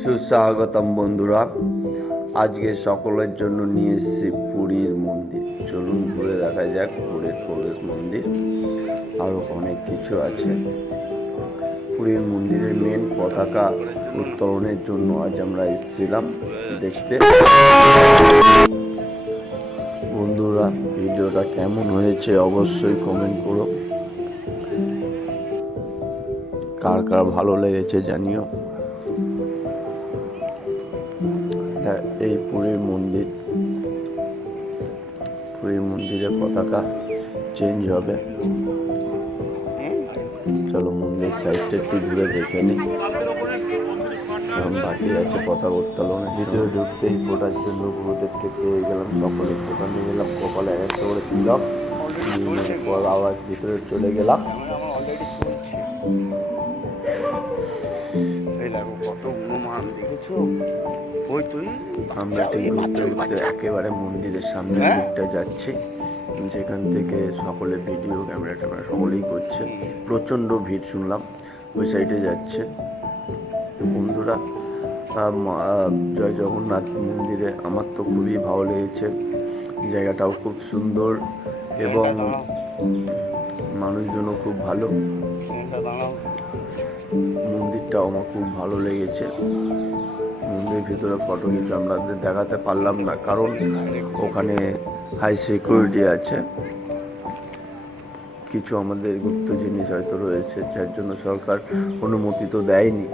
সুস্বাগতম বন্ধুরা, আজকে সকলের জন্য নিয়ে এসেছি পুরীর মন্দির। চলুন ঘুরে দেখা যাক পুরীর প্রবেশ মন্দির, আরও অনেক কিছু আছে। পুরীর মন্দিরের মেন পতাকা উত্তোলনের জন্য আজ আমরা এসেছিলাম দেখতে। বন্ধুরা, ভিডিওটা কেমন হয়েছে অবশ্যই কমেন্ট করো, কার কার ভালো লেগেছে জানিও। এই পুরীর মন্দিরের পতাকা চেঞ্জ হবে। চলো মন্দির সাইডটা একটু ঘুরে দেখে নিই। এখন বাকি আছে পতাকা উত্তোলনের। ভিতরে ঢুকতেই ফোটার জন্য গুরুদেবকে পেয়ে গেলাম, সকলে ফোটা নিয়ে গেলাম, কপালে একটা করে দিলাম, পর আবার ভিতরে চলে গেলাম। আমরা একেবারে মন্দিরের সামনে দিকটা যাচ্ছি, যেখান থেকে সকলে ভিডিও ক্যামেরা সকলেই করছে। প্রচণ্ড ভিড় শুনলাম, ওই সাইডে যাচ্ছে। বন্ধুরা, জয় জগন্নাথ মন্দিরে আমার তো খুবই ভালো লেগেছে। জায়গাটাও খুব সুন্দর এবং মানুষজনও খুব ভালো। মন্দিরটাও আমার খুব ভালো লেগেছে। মন্দিরের ভিতরে ফটো কিছু আমরা দেখাতে পারলাম না, কারণ ওখানে হাই সিকিউরিটি আছে। কিছু আমাদের গুপ্ত জিনিস হয়তো রয়েছে, যার জন্য সরকার অনুমতি তো দেয়নি।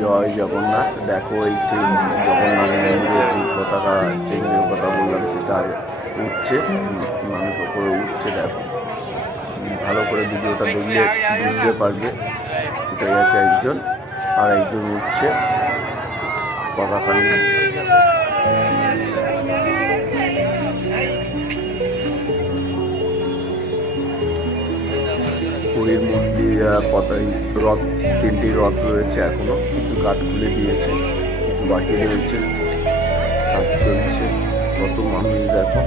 জয় জগন্নাথ। দেখো, এই সেই জগন্নাথ মন্দিরের যে পতাকা চেঞ্জের কথা বললাম, সেটা উঠছে, মানুষ ওপরে উঠছে। দেখো, ভালো করে ভিডিওটা দেখলে বুঝতে পারবে। উঠে গেছে একজন, আর একজন উঠছে পতাকা নিয়ে। পুরীর মন্দির রথ, তিনটি রথ রয়েছে, এখনো কিছু কাঠ খুলে দিয়েছে, কিছু বাকি রয়েছে, কাজ চলছে। কত মানুষ দেখো,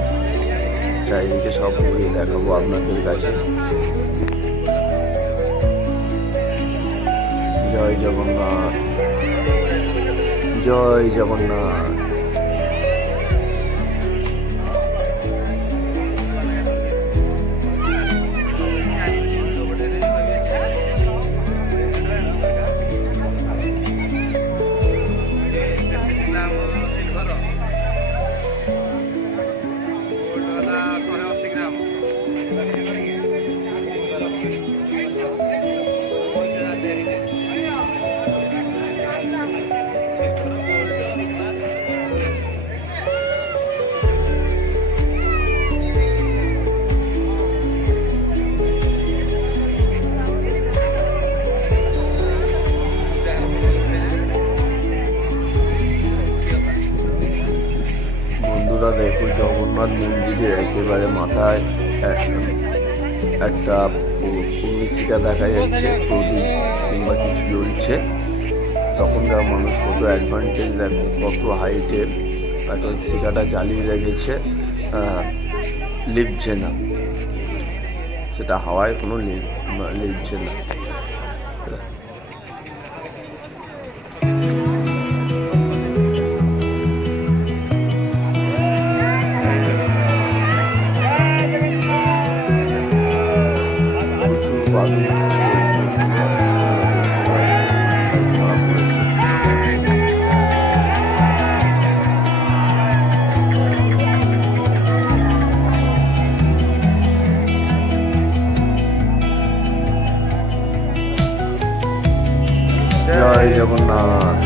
চারিদিকে সব ঘুরিয়ে দেখাবো আপনাদের কাছে। জয় জগন্নাথ, জয় জগন্নাথ। দেখো, জগন্নাথ মন্দিরের একেবারে মাথায় একটা শিখা দেখা যাচ্ছে, প্রদীপ কিংবা কিছু জ্বলছে। তখনকার মানুষ কত অ্যাডভান্টেজ, দেখো কত হাইটে একটা শিখাটা জ্বালিয়ে রেখেছে, লিপছে না, সেটা হাওয়ায় কোনো লিপছে না। জয় জগন্নাথ।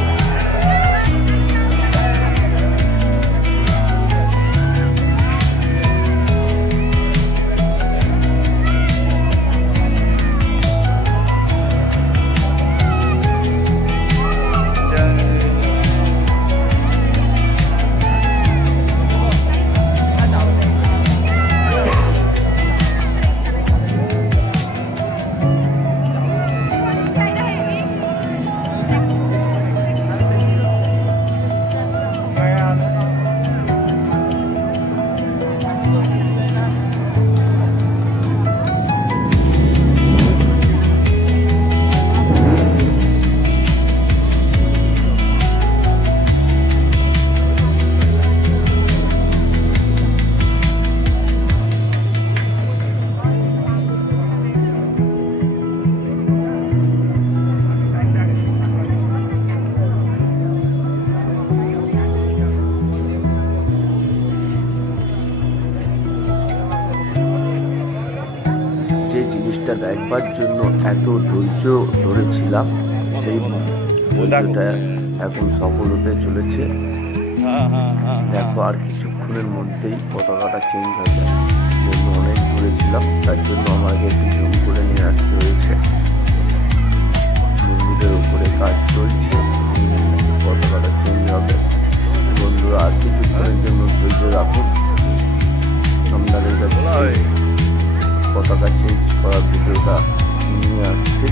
জিনিসটা দেখবার জন্য এত ধৈর্য ধরেছিলাম, সেই ধৈর্যটা এখন সফল হতে চলেছে। দেখো আর কিছুক্ষণের মধ্যেই পতাকাটা চেঞ্জ হয়ে যায়। যেহেতু অনেক দূরে ছিলাম, তার জন্য আমাকে একটু জুম করে নিয়ে আসতে হয়েছে। মন্দিরের উপরে কাজ চলছে, পতাকাটা চেঞ্জ হবে। বন্ধুরা আর কিছুক্ষণের জন্য ধৈর্য রাখুন, আপনাদের কাছে পতাকা চেঞ্জ করার ভিডিওটা নিয়ে আসছে।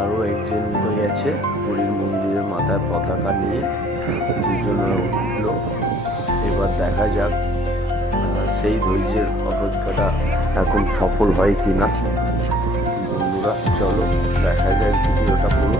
আরও একজন উঠে গেছে পুরীর মন্দিরের মাথায় পতাকা নিয়ে, দুজনে উঠল। এবার দেখা যাক সেই ধৈর্যের অপেক্ষাটা এখন সফল হয় কি না। বন্ধুরা চলো দেখা যায় ভিডিওটা পুরো।